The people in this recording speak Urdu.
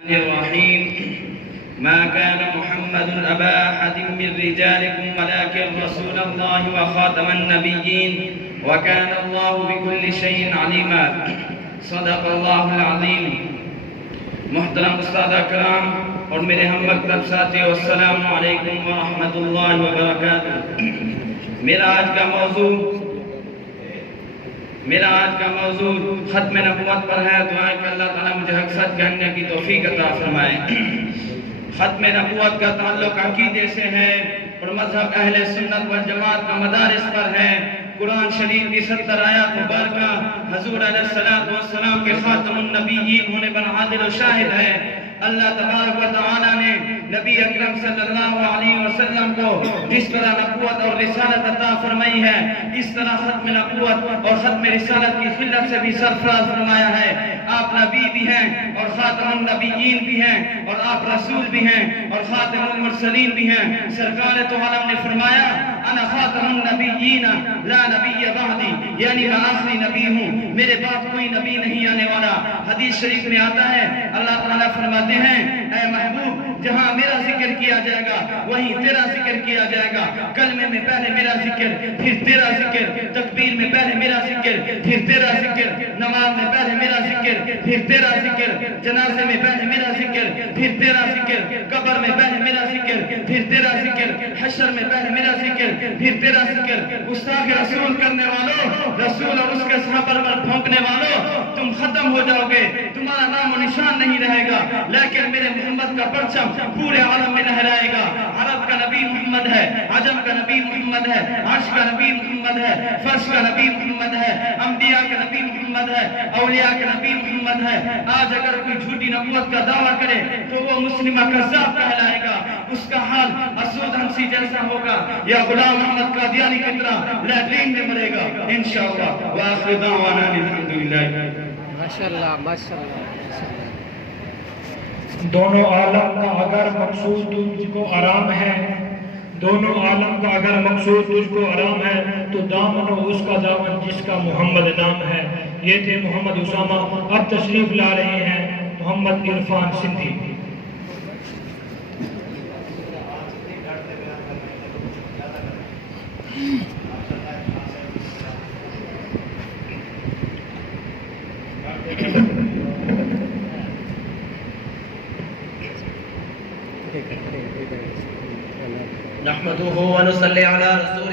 الرحيم ما كان محمد أبا أحد من رجالكم ولكن رسول الله وخاتم النبيين وكان الله بكل شيء عليما صدق الله العظيم. محترم استاد اکرام اور میرے ہم مکتب ساتھیو، السلام علیکم ورحمۃ اللہ وبرکاتہ. میرا آج کا موضوع ختم نبوت پر ہے. دعائیں کہ اللہ تعالیٰ مجھے حق سچ کہنے کی توفیق عطا فرمائے. ختم نبوت کا تعلق عقیدے سے ہے اور مذہب اہل سنت والجماعت کا مدارس پر ہے. قرآن شریف کی 70 آیات مبارکہ حضور علیہ السلام کے خاتم النبیین ہونے پر عادل و شاہد ہے. اللہ تبارک و تعالیٰ نے نبی اکرم صلی اللہ علیہ وسلم کو جس طرح نبوت اور رسالت عطا فرمائی ہے، اس طرح ختم نبوت اور ختم رسالت کی خلت سے بھی سرفراز فرمایا ہے. آپ نبی بھی ہیں اور خاتم النبیین بھی ہیں، اور آپ رسول بھی ہیں اور خاتم المرسلین بھی ہیں. سرکار تو عالم نے فرمایا انا خاتم النبیین لا نبی بعدی، یعنی میں آخری نبی ہوں، میرے بعد کوئی نبی نہیں آنے والا. حدیث شریف میں آتا ہے اللہ تعالیٰ فرماتے ہیں اے محبوب، جہاں میرا ذکر کیا جائے گا وہیں تیرا ذکر کیا جائے گا. کلمے میں پہلے میرا ذکر، پھر تیرا ذکر. تکبیر میں پہلے میرا ذکر، پھر تیرا ذکر. نماز میں پہلے میرا ذکر، پھر تیرا ذکر. جنازے میں پہلے میرا ذکر، پھر تیرا ذکر. قبر میں پہلے میرا ذکر، پھر تیرا ذکر. حشر میں پہلے میرا ذکر، پھر تیرا ذکر. گستاخ رسول کرنے والوں، رسول اور اس کے صحابہ پر پھونکنے والوں، تم ختم ہو جاؤ گے، تمہارا نام و نشان نہیں رہے گا. لیکن میرے محمد کا پرچم پورے عالم میں لہرائے گا. عرب کا نبی محمد ہے، عجم کا نبی محمد ہے، عرش کا نبی محمد ہے، فرش کا نبی محمد ہے، انبیاء کا نبی محمد ہے، اولیاء کا نبی محمد ہے. آج اگر کوئی جھوٹی نبوت کا دعویٰ کرے تو وہ مسلمہ کذاب کہلائے گا. اس کا حال اسود ہنسی جیسا ہوگا یا غلام محمد قادیانی کی طرح لیٹرین میں مرے گا انشاءاللہ. وآخر دعوانا الحمدللہ. ماشاءاللہ ماشاءاللہ. دونوں عالم کا اگر مقصود تجھ کو آرام ہے، دونوں عالم کا اگر مقصود تجھ کو آرام ہے، تو دامن و اس کا دامن جس کا محمد نام ہے. یہ تھے محمد اسامہ. اب تشریف لا رہے ہیں محمد عرفان سندھی. نحمده ونصلي على رسوله